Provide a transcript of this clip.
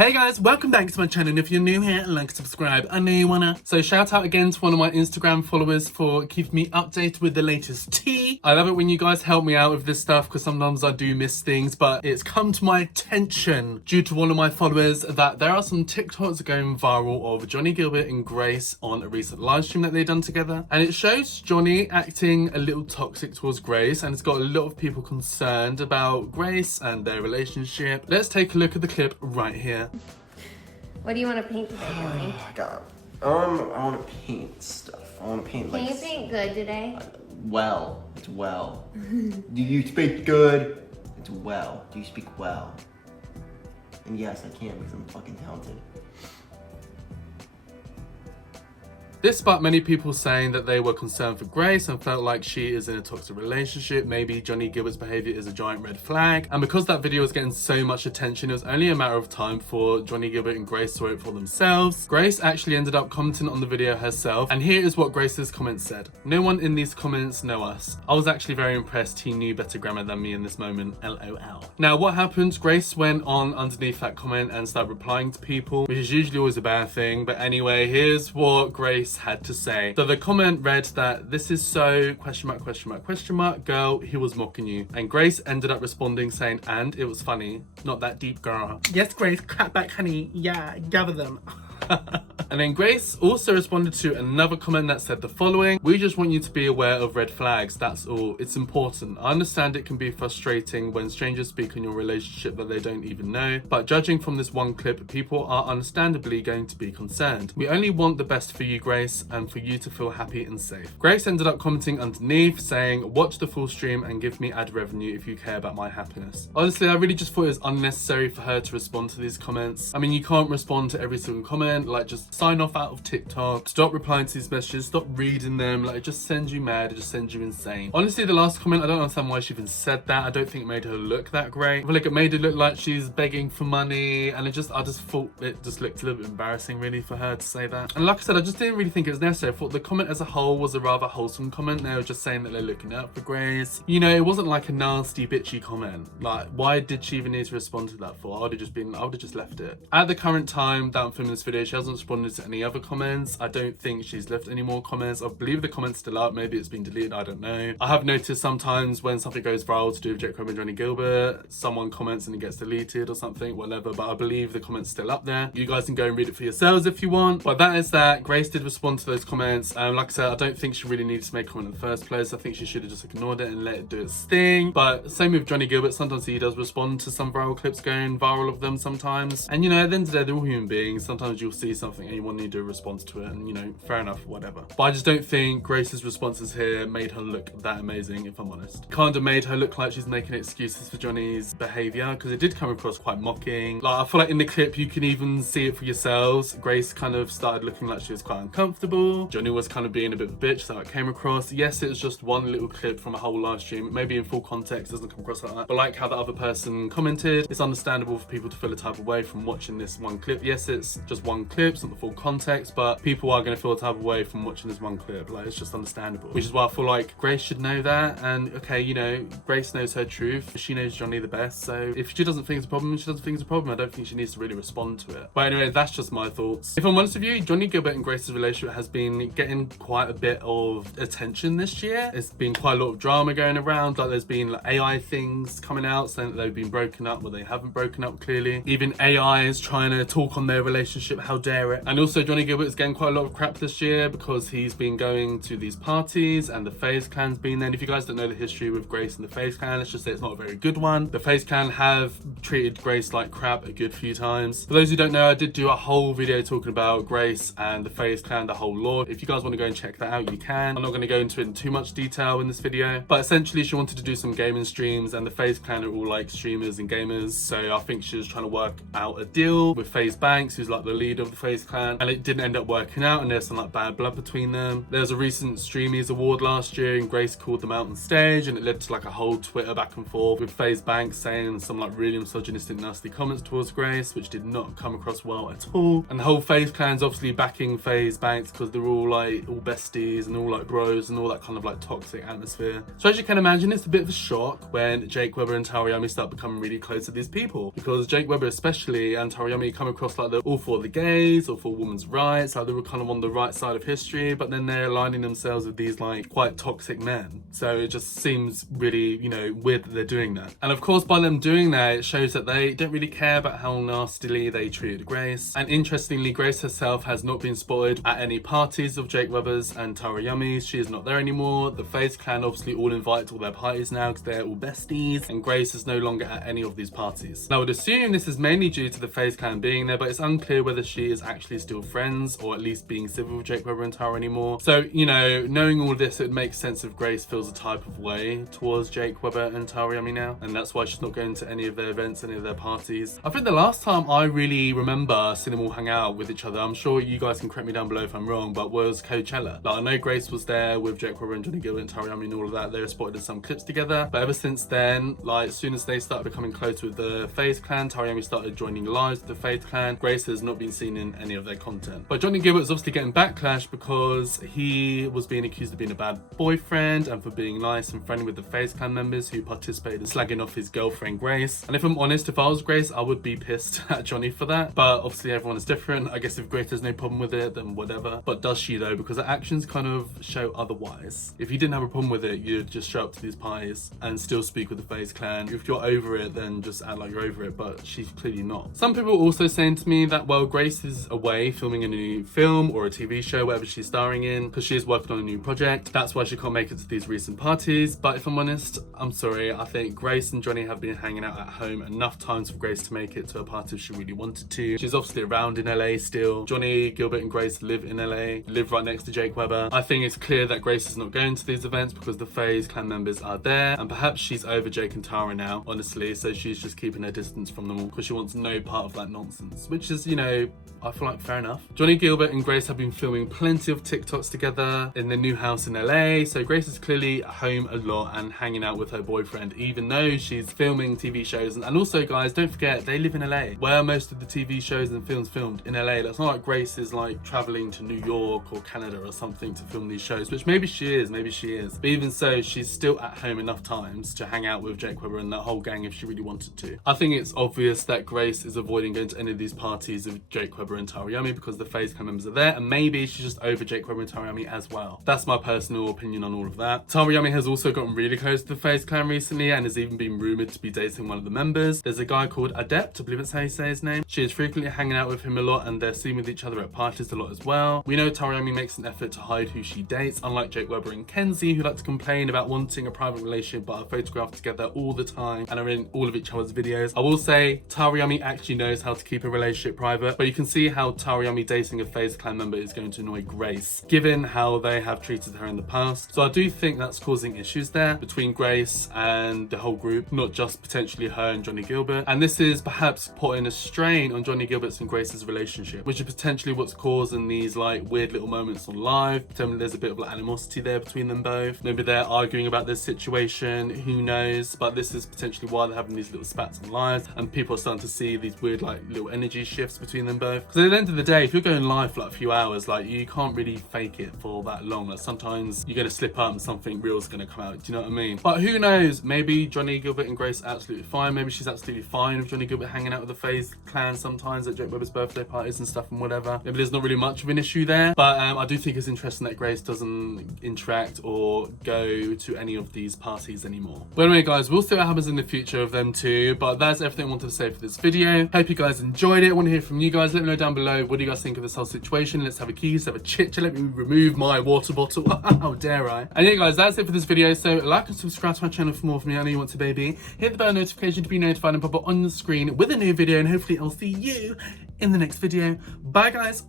Hey guys, welcome back to my channel, and if you're new here, like, subscribe, I know you wanna. So shout out again to one of my Instagram followers for keeping me updated with the latest tea. I love it when you guys help me out with this stuff because sometimes I do miss things, but it's come to my attention due to one of my followers that there are some TikToks going viral of Johnnie Guilbert and Grace on a recent live stream that they've done together. And it shows Johnnie acting a little toxic towards Grace, and it's got a lot of people concerned about Grace and their relationship. Let's take a look at the clip right here. What do you want to paint today, Johnnie? God. I want to paint stuff. I want to paint Can you paint good today? Well. It's well. Do you speak good? It's well. Do you speak well? And yes, I can because I'm fucking talented. This sparked many people saying that they were concerned for Grace and felt like she is in a toxic relationship. Maybe Johnnie Guilbert's behaviour is a giant red flag. And because that video was getting so much attention, it was only a matter of time for Johnnie Guilbert and Grace saw it for themselves. Grace actually ended up commenting on the video herself. And here is what Grace's comments said. No one in these comments know us. I was actually very impressed. He knew better grammar than me in this moment. LOL. Now what happened? Grace went on underneath that comment and started replying to people, which is usually always a bad thing. But anyway, here's what Grace had to say. So the comment read that this is so ... girl, he was mocking you. And Grace ended up responding saying, and it was funny, not that deep, girl. Yes, Grace, clap back, honey. Yeah, gather them. And then Grace also responded to another comment that said the following: we just want you to be aware of red flags, that's all. It's important. I understand it can be frustrating when strangers speak on your relationship that they don't even know, but judging from this one clip, people are understandably going to be concerned. We only want the best for you, Grace, and for you to feel happy and safe. Grace ended up commenting underneath saying, watch the full stream and give me ad revenue if you care about my happiness. Honestly, I really just thought it was unnecessary for her to respond to these comments. I mean, you can't respond to every single comment. Like, just sign off out of TikTok, stop replying to these messages, stop reading them. Like, it just sends you mad, it just sends you insane. Honestly, the last comment, I don't understand why she even said that. I don't think it made her look that great. I feel like it made it look like she's begging for money, and I just thought it just looked a little bit embarrassing really for her to say that. And like I said, I just didn't really think it was necessary. I thought the comment as a whole was a rather wholesome comment. They were just saying that they're looking out for Grace. You know, it wasn't like a nasty bitchy comment. Like, why did she even need to respond to that for? I would have just left it. At the current time that I'm filming this video, she hasn't responded to any other comments. I don't think she's left any more comments. I believe the comment's still up. Maybe it's been deleted, I don't know. I have noticed sometimes when something goes viral to do with Jacob and Johnnie Guilbert, someone comments and it gets deleted or something, whatever, but I believe the comment's still up there. You guys can go and read it for yourselves if you want. But that is that. Grace did respond to those comments. Like I said, I don't think she really needed to make a comment in the first place. I think she should have just ignored it and let it do its thing. But same with Johnnie Guilbert. Sometimes he does respond to some viral clips going viral of them sometimes. And you know, at the end of the day, they're all human beings. Sometimes you'll see something and you want to do a response to it, and you know, fair enough, whatever. But I just don't think Grace's responses here made her look that amazing, if I'm honest. Kind of made her look like she's making excuses for Johnnie's behavior, because it did come across quite mocking. Like, I feel like in the clip you can even see it for yourselves. Grace kind of started looking like she was quite uncomfortable. Johnnie was kind of being a bit of a bitch, so it came across. Yes, it was just one little clip from a whole live stream. Maybe in full context doesn't come across like that. But like how the other person commented, it's understandable for people to feel a type of way from watching this one clip. Yes, it's just one clip, it's not the full context, but people are going to feel a type of way from watching this one clip. Like, it's just understandable, which is why I feel like Grace should know that. And okay, you know, Grace knows her truth. She knows Johnnie the best, so if she doesn't think it's a problem, she doesn't think it's a problem. I don't think she needs to really respond to it. But anyway, that's just my thoughts. If I'm honest with you, Johnnie Guilbert and Grace's relationship has been getting quite a bit of attention this year. It's been quite a lot of drama going around. Like, there's been like AI things coming out saying that they've been broken up, but they haven't broken up clearly. Even AI is trying to talk on their relationship, how dare it. And also Johnnie Guilbert is getting quite a lot of crap this year because he's been going to these parties and the FaZe Clan's been there. And if you guys don't know the history with Grace and the FaZe Clan, let's just say it's not a very good one. The FaZe Clan have treated Grace like crap a good few times. For those who don't know, I did do a whole video talking about Grace and the FaZe Clan, the whole lore. If you guys want to go and check that out, you can. I'm not going to go into it in too much detail in this video, but essentially she wanted to do some gaming streams, and the FaZe Clan are all like streamers and gamers, so I think she was trying to work out a deal with FaZe Banks, who's like the leader leader of the FaZe Clan, and it didn't end up working out, and there's some like bad blood between them. There was a recent Streamies award last year, and Grace called them out on stage, and it led to like a whole Twitter back and forth with FaZe Banks saying some like really misogynistic, nasty comments towards Grace, which did not come across well at all. And the whole FaZe Clan's obviously backing FaZe Banks because they're all like all besties and all like bros and all that kind of like toxic atmosphere. So as you can imagine, it's a bit of a shock when Jake Webber and Taryami start becoming really close to these people, because Jake Webber especially and Taryami come across like they're all for the gays or for women's rights, like they were kind of on the right side of history, but then they're aligning themselves with these like quite toxic men. So it just seems really, you know, weird that they're doing that. And of course, by them doing that, it shows that they don't really care about how nastily they treated Grace. And interestingly, Grace herself has not been spotted at any parties of Jake Webber's and Taryami's. She is not there anymore. The FaZe Clan obviously all invite to all their parties now because they're all besties, and Grace is no longer at any of these parties. Now I would assume this is mainly due to the FaZe Clan being there, but it's unclear whether she is actually still friends or at least being civil with Jake Webber and Tara anymore. So, you know, knowing all this, it makes sense if Grace feels a type of way towards Jake Webber and Taryami now, and that's why she's not going to any of their events, any of their parties. I think the last time I really remember seeing them all hang out with each other, I'm sure you guys can correct me down below if I'm wrong, but was Coachella. Like, I know Grace was there with Jake Webber and Johnnie Guilbert and Taryami and all of that. They were spotted in some clips together, but ever since then, like as soon as they started becoming close with the FaZe Clan, Taryami started joining lives with the FaZe Clan. Grace has not been seen in any of their content. But Johnnie Guilbert is obviously getting backlash because he was being accused of being a bad boyfriend and for being nice and friendly with the FaZe Clan members who participated in slagging off his girlfriend Grace. And if I'm honest, if I was Grace, I would be pissed at Johnny for that. But obviously everyone is different. I guess if Grace has no problem with it, then whatever. But does she though? Because her actions kind of show otherwise. If you didn't have a problem with it, you'd just show up to these parties and still speak with the FaZe Clan. If you're over it, then just act like you're over it, but she's clearly not. Some people are also saying to me that, well, Grace is away filming a new film or a TV show, whatever she's starring in, because she is working on a new project. That's why she can't make it to these recent parties. But if I'm honest, I'm sorry. I think Grace and Johnny have been hanging out at home enough times for Grace to make it to a party if she really wanted to. She's obviously around in LA still. Johnnie Guilbert and Grace live in LA, live right next to Jake Webber. I think it's clear that Grace is not going to these events because the FaZe Clan members are there, and perhaps she's over Jake and Tara now, honestly, so she's just keeping her distance from them all because she wants no part of that nonsense, which is, you know, I feel like fair enough. Johnnie Guilbert and Grace have been filming plenty of TikToks together in their new house in LA, so Grace is clearly home a lot and hanging out with her boyfriend, even though she's filming TV shows. And also, guys, don't forget, they live in LA, where most of the TV shows and films filmed in LA. That's not like Grace is like traveling to New York or Canada or something to film these shows, which maybe she is, but even so, she's still at home enough times to hang out with Jake Webber and that whole gang if she really wanted to. I think it's obvious that Grace is avoiding going to any of these parties of Jake Webber and Taryami because the FaZe Clan members are there, and maybe she's just over Jake Webber and Taryami as well. That's my personal opinion on all of that. Taryami has also gotten really close to the FaZe Clan recently and has even been rumoured to be dating one of the members. There's a guy called Adept, I believe that's how you say his name. She is frequently hanging out with him a lot and they're seen with each other at parties a lot as well. We know Taryami makes an effort to hide who she dates, unlike Jake Webber and Kenzie, who like to complain about wanting a private relationship but are photographed together all the time and are in all of each other's videos. I will say Taryami actually knows how to keep a relationship private, but you can see how Taryami dating a FaZe Clan member is going to annoy Grace, given how they have treated her in the past. So I do think that's causing issues there between Grace and the whole group, not just potentially her and Johnnie Guilbert. And this is perhaps putting a strain on Johnnie Guilbert's and Grace's relationship, which is potentially what's causing these like weird little moments on live. Pretending there's a bit of like animosity there between them both. Maybe they're arguing about this situation, who knows? But this is potentially why they're having these little spats on live, and people are starting to see these weird like little energy shifts between them both. Because at the end of the day, if you're going live for like a few hours, like you can't really fake it for that long. Like sometimes you're gonna slip up and something real is gonna come out. Do you know what I mean? But who knows? Maybe Johnnie Guilbert and Grace are absolutely fine. Maybe she's absolutely fine with Johnnie Guilbert hanging out with the FaZe Clan sometimes at Jake Webber's birthday parties and stuff and whatever. Maybe there's not really much of an issue there. But I do think it's interesting that Grace doesn't interact or go to any of these parties anymore. But anyway, guys, we'll see what happens in the future of them too. But that's everything I wanted to say for this video. Hope you guys enjoyed it. I want to hear from you guys. Let me know down below, what do you guys think of this whole situation? Let's have a key, let's have a chit chat. Let me remove my water bottle. How dare I? And yeah, guys, that's it for this video. So like and subscribe to my channel for more from me. I know you want to, baby. Hit the bell notification to be notified and pop up on the screen with a new video. And hopefully I'll see you in the next video. Bye, guys.